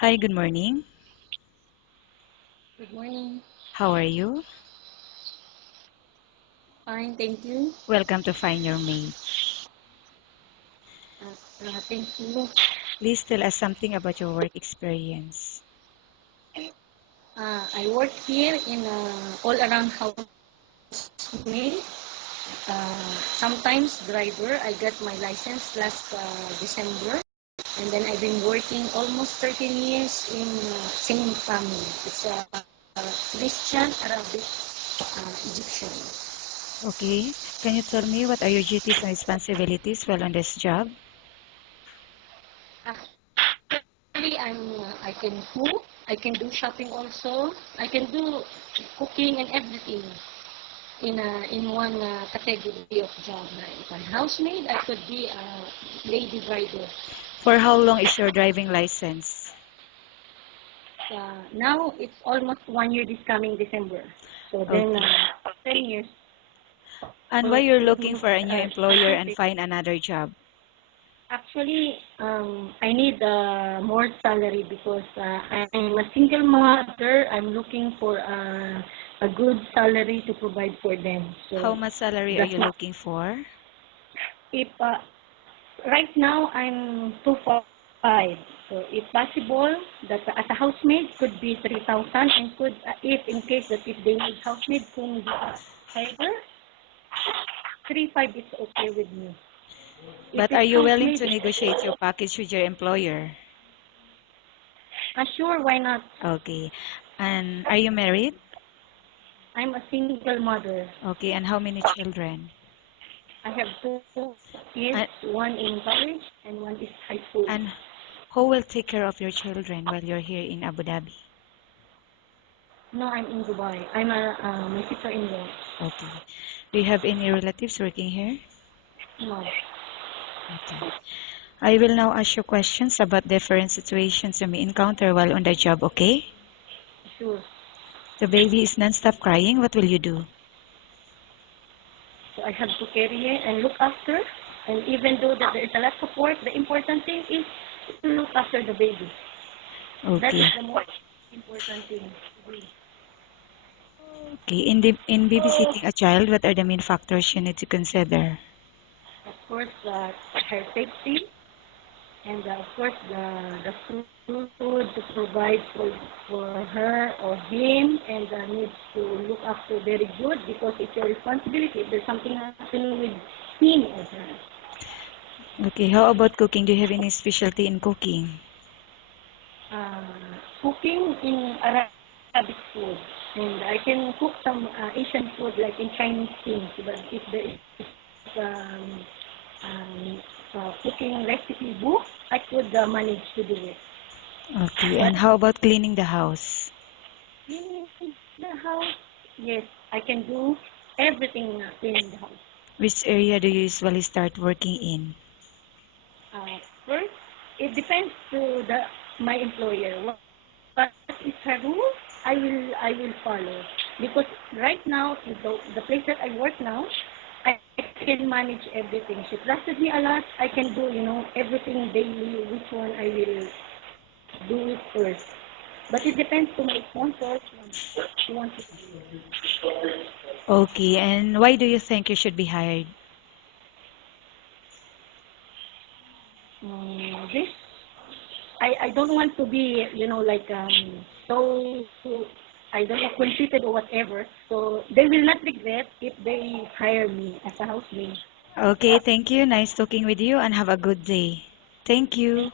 Hi, good morning. Good morning. How are you? Fine, thank you. Welcome to Find Your Mate. Thank you. Please tell us something about your work experience. I work here in all-around housemaid. Sometimes driver. I got my license last December, and then I've been working almost 13 years in same family. It's a Christian, Arabic, Egyptian. Okay, can you tell me what are your duties and responsibilities while on this job? Actually, I can cook. I can do shopping also. I can do cooking and everything. In one category of job. Like if I'm housemaid, I could be a lady driver. For how long is your driving license? Now it's almost 1 year this coming December. So then Okay. 10 years. And why So, you're looking for a new employer and started find another job? actually, I need more salary because I'm a single mother. I'm looking for a good salary to provide for them. How So much salary are that's you why looking for? if right now I'm 2.5. So if possible, that as a housemaid could be 3,000 and could if in case that if they need housemaid whom be a driver, 3.5 is okay with me. If But are it's you willing housemaid, to negotiate your package with your employer? sure, why not? Okay. And are you married? I'm a single mother. Okay, and how many children? I have two kids, And, one in college and one is high school. and who will take care of your children while you're here in Abu Dhabi? No, I'm in Dubai. I'm my sister-in-law. Okay. Do you have any relatives working here? No, Okay. I will now ask you questions about different situations you may encounter while on the job, okay? sure. The baby is non-stop crying. What will you do? So I have to carry it and look after. And even though that there is a lot of work, the important thing is to look after the baby. That is Okay. the most important thing to do. Okay. In babysitting a child, what are the main factors you need to consider? Of course, her safety and of course the food to provide for her or him and needs to look after very good because it's your responsibility. If there's something happening with him or her. Okay. How about cooking? Do you have any specialty in cooking? uh, Cooking in Arabic food. And I can cook some Asian food like in Chinese things. But if there is cooking recipe book, I could manage to do it. Okay. But And how about cleaning the house? cleaning the house, yes, I can do everything cleaning the house. Which area do you usually start working in? First, it depends to my employer. What is her rule? I will follow because right now the place that I work now, I can manage everything. She trusted me a lot. I can do everything daily. Which one I will do it first. But it depends to my sponsor. She wants to Okay. And why do you think you should be hired? this. I don't want to be like so I don't know conceited or whatever. So they will not regret if they hire me as a housemaid. Okay. Thank you. Nice talking with you and have a good day. Thank you.